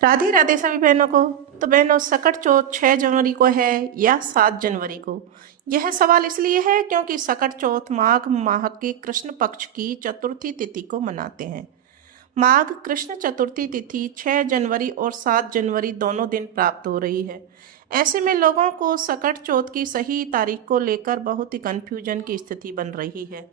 राधे राधे सभी बहनों को। तो बहनों, सकट चौथ 6 जनवरी को है या 7 जनवरी को? यह सवाल इसलिए है क्योंकि सकट चौथ माघ माह के कृष्ण पक्ष की चतुर्थी तिथि को मनाते हैं। माघ कृष्ण चतुर्थी तिथि 6 जनवरी और 7 जनवरी दोनों दिन प्राप्त हो रही है। ऐसे में लोगों को सकट चौथ की सही तारीख को लेकर बहुत ही कन्फ्यूजन की स्थिति बन रही है।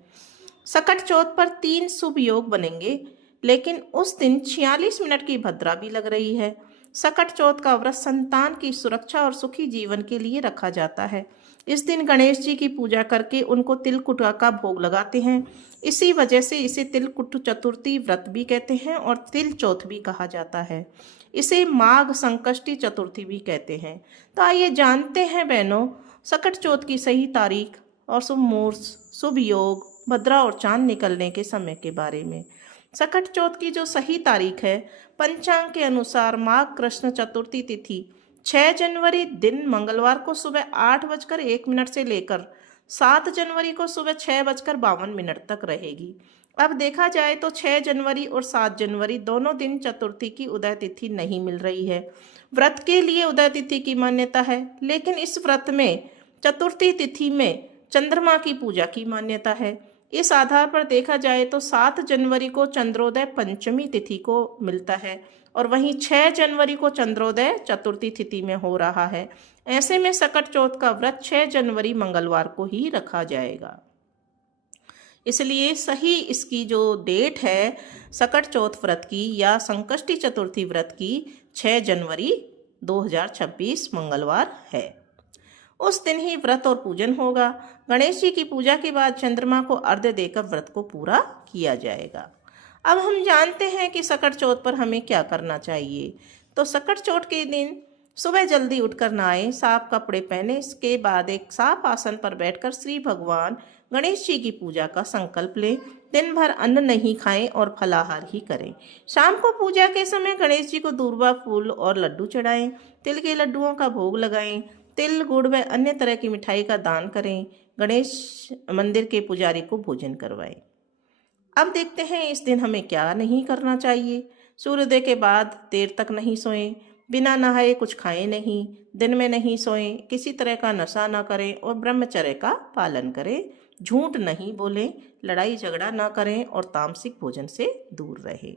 सकट चौथ पर 3 शुभ योग बनेंगे, लेकिन उस दिन 46 मिनट की भद्रा भी लग रही है। सकट चौथ का व्रत संतान की सुरक्षा और सुखी जीवन के लिए रखा जाता है। इस दिन गणेश जी की पूजा करके उनको तिलकुट का भोग लगाते हैं। इसी वजह से इसे तिलकुट चतुर्थी व्रत भी कहते हैं और तिल चौथ भी कहा जाता है। इसे माघ संकष्टी चतुर्थी भी कहते हैं। तो आइए जानते हैं बहनों, सकट चौथ की सही तारीख और शुभ मुहूर्त, शुभ योग, भद्रा और चांद निकलने के समय के बारे में। सकट चौथ की जो सही तारीख है, पंचांग के अनुसार माघ कृष्ण चतुर्थी तिथि 6 जनवरी दिन मंगलवार को सुबह 8:01 से लेकर 7 जनवरी को सुबह 6:52 तक रहेगी। अब देखा जाए तो 6 जनवरी और 7 जनवरी दोनों दिन चतुर्थी की उदय तिथि नहीं मिल रही है। व्रत के लिए उदय तिथि की मान्यता है, लेकिन इस व्रत में चतुर्थी तिथि में चंद्रमा की पूजा की मान्यता है। इस आधार पर देखा जाए तो 7 जनवरी को चंद्रोदय पंचमी तिथि को मिलता है और वहीं 6 जनवरी को चंद्रोदय चतुर्थी तिथि में हो रहा है। ऐसे में सकट चौथ का व्रत 6 जनवरी मंगलवार को ही रखा जाएगा। इसलिए सही इसकी जो डेट है सकट चौथ व्रत की या संकष्टी चतुर्थी व्रत की 6 जनवरी 2026 मंगलवार है। उस दिन ही व्रत और पूजन होगा। गणेश जी की पूजा के बाद चंद्रमा को अर्घ्य देकर व्रत को पूरा किया जाएगा। अब हम जानते हैं कि सकट चौथ पर हमें क्या करना चाहिए। तो सकट चौथ के दिन सुबह जल्दी उठकर नहाएं, साफ कपड़े पहने, इसके बाद एक साफ आसन पर बैठकर श्री भगवान गणेश जी की पूजा का संकल्प लें। दिन भर अन्न नहीं खाएं और फलाहार ही करें। शाम को पूजा के समय गणेश जी को दूर्वा फूल और लड्डू चढ़ाएं, तिल के लड्डुओं का भोग लगाएं, तिल गुड़ व अन्य तरह की मिठाई का दान करें, गणेश मंदिर के पुजारी को भोजन करवाएं। अब देखते हैं इस दिन हमें क्या नहीं करना चाहिए। सूर्योदय के बाद देर तक नहीं सोएं, बिना नहाए कुछ खाएं नहीं, दिन में नहीं सोएं, किसी तरह का नशा न करें और ब्रह्मचर्य का पालन करें, झूठ नहीं बोलें, लड़ाई झगड़ा न करें और तामसिक भोजन से दूर रहें।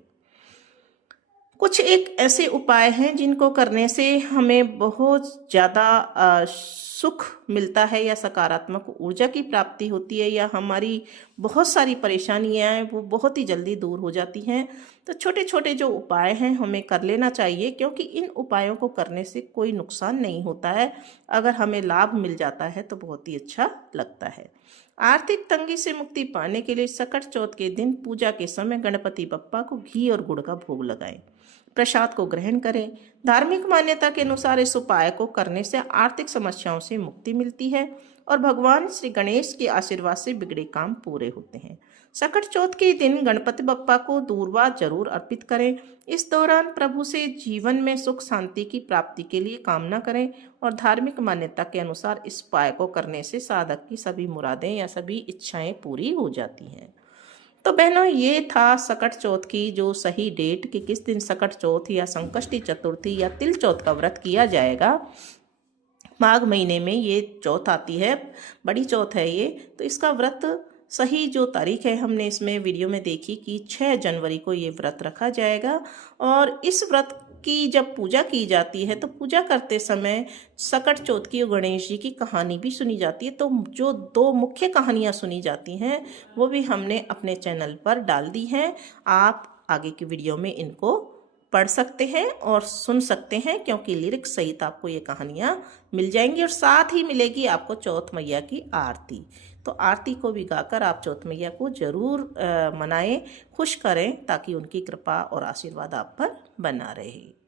कुछ एक ऐसे उपाय हैं जिनको करने से हमें बहुत ज़्यादा सुख मिलता है या सकारात्मक ऊर्जा की प्राप्ति होती है या हमारी बहुत सारी परेशानियां हैं वो बहुत ही जल्दी दूर हो जाती हैं। तो छोटे छोटे जो उपाय हैं हमें कर लेना चाहिए, क्योंकि इन उपायों को करने से कोई नुकसान नहीं होता है। अगर हमें लाभ मिल जाता है तो बहुत ही अच्छा लगता है। आर्थिक तंगी से मुक्ति पाने के लिए सकट चौथ के दिन पूजा के समय गणपति बप्पा को घी और गुड़ का भोग लगाएं, प्रसाद को ग्रहण करें। धार्मिक मान्यता के अनुसार इस उपाय को करने से आर्थिक समस्याओं से मुक्ति मिलती है और भगवान श्री गणेश के आशीर्वाद से बिगड़े काम पूरे होते हैं। सकट चौथ के दिन गणपति बप्पा को दूर्वा जरूर अर्पित करें। इस दौरान प्रभु से जीवन में सुख शांति की प्राप्ति के लिए कामना करें और धार्मिक मान्यता के अनुसार इस उपाय को करने से साधक की सभी मुरादें या सभी इच्छाएं पूरी हो जाती हैं। तो बहनों, ये था सकट चौथ की जो सही डेट कि किस दिन सकट चौथ या संकष्टी चतुर्थी या तिल चौथ का व्रत किया जाएगा। माघ महीने में ये चौथ आती है, बड़ी चौथ है ये। तो इसका व्रत सही जो तारीख है हमने इसमें वीडियो में देखी कि 6 जनवरी को ये व्रत रखा जाएगा। और इस व्रत की जब पूजा की जाती है तो पूजा करते समय सकट चौथ की गणेश जी की कहानी भी सुनी जाती है। तो जो 2 मुख्य कहानियाँ सुनी जाती हैं वो भी हमने अपने चैनल पर डाल दी हैं। आप आगे की वीडियो में इनको पढ़ सकते हैं और सुन सकते हैं, क्योंकि लिरिक्स सहित आपको ये कहानियाँ मिल जाएंगी और साथ ही मिलेगी आपको चौथ मैया की आरती। तो आरती को भी गाकर आप चौथ मैया को जरूर मनाएं, खुश करें, ताकि उनकी कृपा और आशीर्वाद आप पर बना रहे।